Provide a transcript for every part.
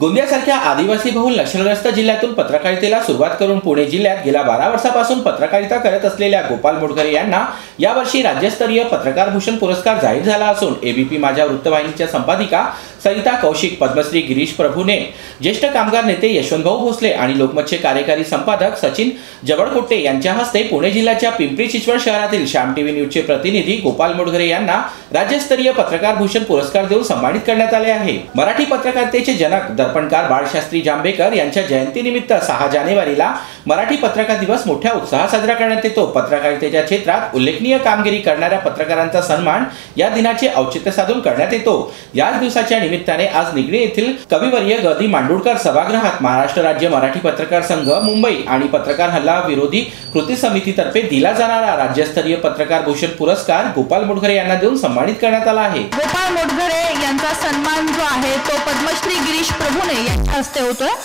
गोंदियासारख्या आदिवासी बहुल नक्षलग्रस्त जिल्ह्यातून पत्रकारितेला सुरुवात करून पुणे जिल्ह्यात गेल्या 12 वर्षापासून पत्रकारिता करत असलेल्या गोपाल मोडघरे यांना यावर्षी राज्यस्तरीय पत्रकार भूषण पुरस्कार जाहीर झाला असून एबीपी माझा वृत्तवाहिनीच्या संपादिका सरिता कौशिक, पद्मश्री गिरीश प्रभुने, ज्येष्ठ कामगार नेते यशवंतभाऊ भोसले आणि लोकमतचे कार्यकारी संपादक सचिन जवळकोटे यांच्या हस्ते पुणे जिल्ह्याच्या पिंपरी चिंचवड शहरातील श्याम टीव्ही न्यूजचे प्रतिनिधी गोपाल मोडघरे यांना राज्यस्तरीय पत्रकार भूषण पुरस्कार देऊन सन्मानित करण्यात आले आहे। मराठी पत्रकारितेचे जनक दर्पणकार बाळशास्त्री जांभेकर यांच्या जयंतीनिमित्त 6 जानेवारीला मराठी पत्रकार दिवस मोठ्या उत्साहात साजरा करण्यात येतो। पत्रकारितेच्या क्षेत्रात उल्लेखनीय कामगिरी करणाऱ्या पत्रकारांचा सन्मान या दिनाचे औचित्य साधून करण्यात येतो। याच दिवसाच्या निमित्ताने आज निगडी येथील कविवर्य ग. दी. मांडुरकर सभागृहात महाराष्ट्र राज्य मराठी पत्रकार संघ मुंबई आणि पत्रकार हल्ला विरोधी कृती समितीतर्फे दिला जाणारा राज्यस्तरीय पत्रकार भूषण पुरस्कार गोपाल मोडघरे यांना देऊन सन्मानित करण्यात आला आहे। गोपाल मोडघरे यांचा सन्मान जो आहे तो पद्मश्री गिरीश प्रभुने यांच्या हस्ते होतोय।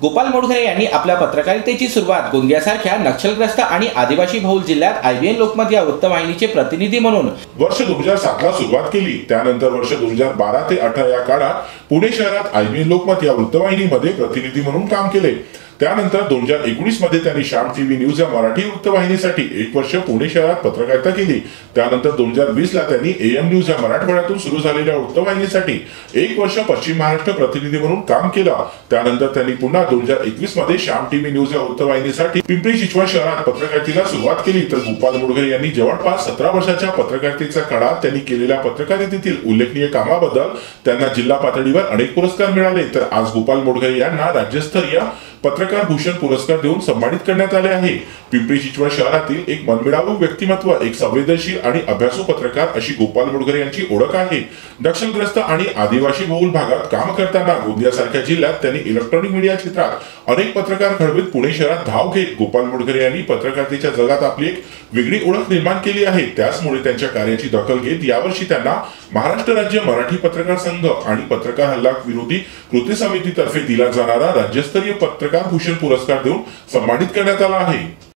गोपाल मोडघरे यांनी आपल्या पत्रकारितेची सुरुवात गोंदियासारख्या नक्षलग्रस्त आणि आदिवासी बहुल जिल्ह्यात IBN लोकमत या वृत्तवाहिनीचे प्रतिनिधी म्हणून वर्ष 2007 ला सुरुवात केली। त्यानंतर वर्ष 2012 ते 2018 या काळात पुणे शहरात IBN लोकमत या वृत्तवाहिनीमध्ये प्रतिनिधी म्हणून काम केले। त्यानंतर 2019 मध्ये त्यांनी श्याम टीव्ही न्यूज या मराठी वृत्तवाहिनीसाठी 1 वर्ष पुणे शहरात पत्रकारिता केली। त्यानंतर 2020 ला त्यांनी AM न्यूज या मराठवाड्यातून सुरू झालेल्या वृत्तवाहिनीसाठी 1 वर्ष पश्चिम महाराष्ट्र प्रतिनिधी म्हणून काम केलं। त्यानंतर त्यांनी पुन्हा 2021 मध्ये श्याम टीव्ही न्यूज या वृत्तवाहिनीसाठी पिंपरी चिंचवड शहरात पत्रकारितेला सुरुवात केली। तर गोपाल मोडघरे यांनी जवळपास 17 वर्षाच्या पत्रकारितेच्या काळात त्यांनी केलेल्या पत्रकारितेतील उल्लेखनीय कामाबद्दल त्यांना जिल्हा पातळीवर अनेक पुरस्कार मिळाले। तर आज गोपाल मोडघरे यांना राज्यस्तरीय पत्रकार भूषण पुरस्कार देऊन सन्मानित करण्यात आले आहे। पिंपरी चिंचवड शहरातील एक मनमिळावू व्यक्तिमत्व, एक संवेदनशील आणि अभ्यासू पत्रकार अशी गोपाल मोडघरे यांची ओळख आहे। नक्षलग्रस्त आणि आदिवासी बहुल भागात काम करताना गोंदियासारख्या जिल्ह्यात त्यांनी इलेक्ट्रॉनिक मीडिया क्षेत्रात अनेक पत्रकार घडवीत पुणे शहरात धाव घेत गोपाल मोडघरे यांनी पत्रकारितेच्या जगात आपली एक वेगळी ओळख निर्माण केली आहे। त्याचमुळे त्यांच्या कार्याची दखल घेत यावर्षी त्यांना महाराष्ट्र राज्य मराठी पत्रकार संघ आणि पत्रकार हल्ला विरोधी कृती समितीतर्फे दिला जाणारा राज्यस्तरीय पत्रकार भूषण पुरस्कार देऊन सन्मानित करण्यात आला आहे।